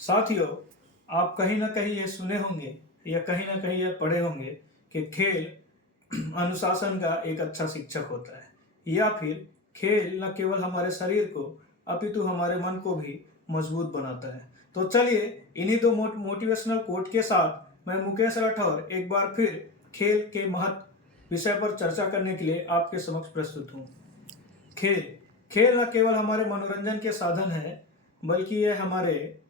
साथियों, आप कहीं ना कहीं ये सुने होंगे या कहीं ना कहीं ये पढ़े होंगे कि खेल अनुशासन का एक अच्छा शिक्षक होता है, या फिर खेल न केवल हमारे शरीर को अपितु हमारे मन को भी मजबूत बनाता है। तो चलिए, इन्हीं दो मोटिवेशनल कोट के साथ मैं मुकेश राठौर एक बार फिर खेल के महत्व विषय पर चर्चा करने के लिए आपके समक्ष प्रस्तुत हूँ। खेल खेल न केवल हमारे मनोरंजन के साधन है, बल्कि यह हमारे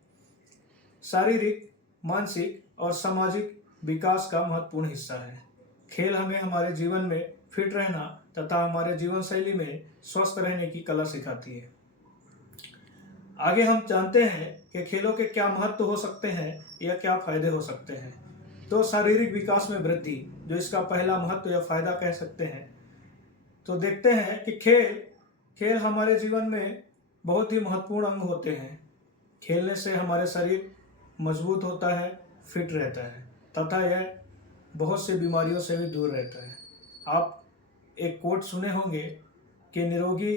शारीरिक, मानसिक और सामाजिक विकास का महत्वपूर्ण हिस्सा है। खेल हमें हमारे जीवन में फिट रहना तथा हमारे जीवन शैली में स्वस्थ रहने की कला सिखाती है। आगे हम जानते हैं कि खेलों के क्या महत्व हो सकते हैं या क्या फायदे हो सकते हैं। तो शारीरिक विकास में वृद्धि, जो इसका पहला महत्व या फायदा कह सकते हैं। तो देखते हैं कि खेल हमारे जीवन में बहुत ही महत्वपूर्ण अंग होते हैं। खेलने से हमारे शरीर मजबूत होता है, फिट रहता है तथा यह बहुत सी बीमारियों से भी दूर रहता है। आप एक कोट सुने होंगे कि निरोगी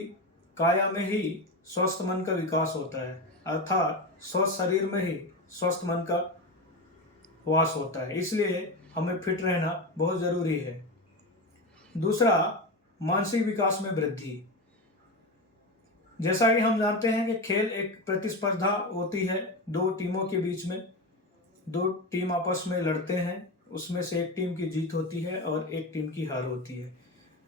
काया में ही स्वस्थ मन का विकास होता है, अर्थात स्वस्थ शरीर में ही स्वस्थ मन का वास होता है। इसलिए हमें फिट रहना बहुत ज़रूरी है। दूसरा, मानसिक विकास में वृद्धि। जैसा कि हम जानते हैं कि खेल एक प्रतिस्पर्धा होती है दो टीमों के बीच में। दो टीम आपस में लड़ते हैं, उसमें से एक टीम की जीत होती है और एक टीम की हार होती है।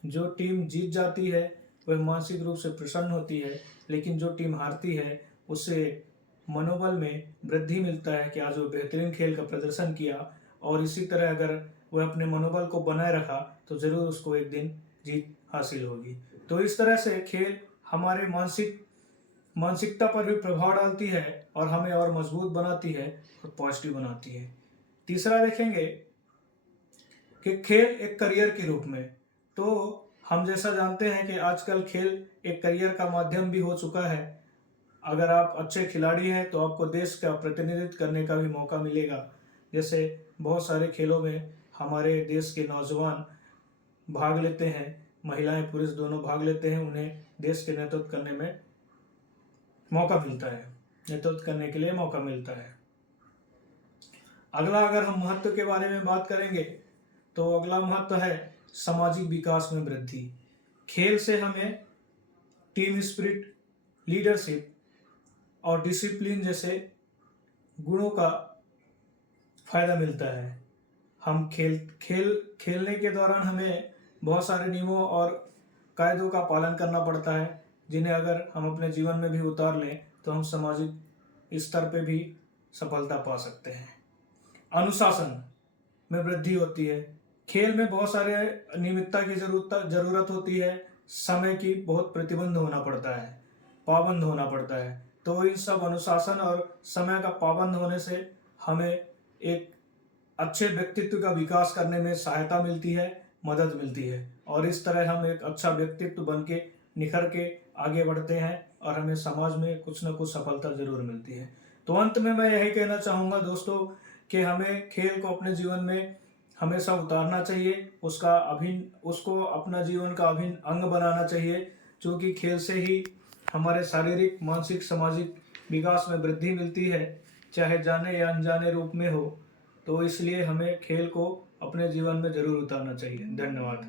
जो टीम जीत जाती है वह मानसिक रूप से प्रसन्न होती है, लेकिन जो टीम हारती है उसे मनोबल में वृद्धि मिलता है कि आज वो बेहतरीन खेल का प्रदर्शन किया, और इसी तरह अगर वह अपने मनोबल को बनाए रखा तो ज़रूर उसको एक दिन जीत हासिल होगी। तो इस तरह से खेल हमारे मानसिकता पर भी प्रभाव डालती है और हमें और मजबूत बनाती है और पॉजिटिव बनाती है। तीसरा देखेंगे कि खेल एक करियर के रूप में। तो हम जैसा जानते हैं कि आजकल खेल एक करियर का माध्यम भी हो चुका है। अगर आप अच्छे खिलाड़ी हैं तो आपको देश का प्रतिनिधित्व करने का भी मौका मिलेगा। जैसे बहुत सारे खेलों में हमारे देश के नौजवान भाग लेते हैं, महिलाएं पुरुष दोनों भाग लेते हैं, उन्हें देश के नेतृत्व करने में मौका मिलता है, नेतृत्व करने के लिए मौका मिलता है। अगला, अगर हम महत्व के बारे में बात करेंगे तो अगला महत्व है सामाजिक विकास में वृद्धि। खेल से हमें टीम स्पिरिट, लीडरशिप और डिसिप्लिन जैसे गुणों का फायदा मिलता है। हम खेलने के दौरान हमें बहुत सारे नियमों और कायदों का पालन करना पड़ता है, जिन्हें अगर हम अपने जीवन में भी उतार लें तो हम सामाजिक स्तर पे भी सफलता पा सकते हैं। अनुशासन में वृद्धि होती है। खेल में बहुत सारे नियमितता की जरूरत होती है, समय की बहुत प्रतिबंध होना पड़ता है, पाबंद होना पड़ता है। तो इन सब अनुशासन और समय का पाबंद होने से हमें एक अच्छे व्यक्तित्व का विकास करने में सहायता मिलती है, मदद मिलती है, और इस तरह हम एक अच्छा व्यक्तित्व बन के निखर के आगे बढ़ते हैं और हमें समाज में कुछ न कुछ सफलता जरूर मिलती है। तो अंत में मैं यही कहना चाहूँगा दोस्तों कि हमें खेल को अपने जीवन में हमेशा उतारना चाहिए, उसको अपना जीवन का अभिन्न अंग बनाना चाहिए, क्योंकि खेल से ही हमारे शारीरिक, मानसिक, सामाजिक विकास में वृद्धि मिलती है, चाहे जाने या अनजाने रूप में हो। तो इसलिए हमें खेल को अपने जीवन में जरूर उतारना चाहिए। धन्यवाद।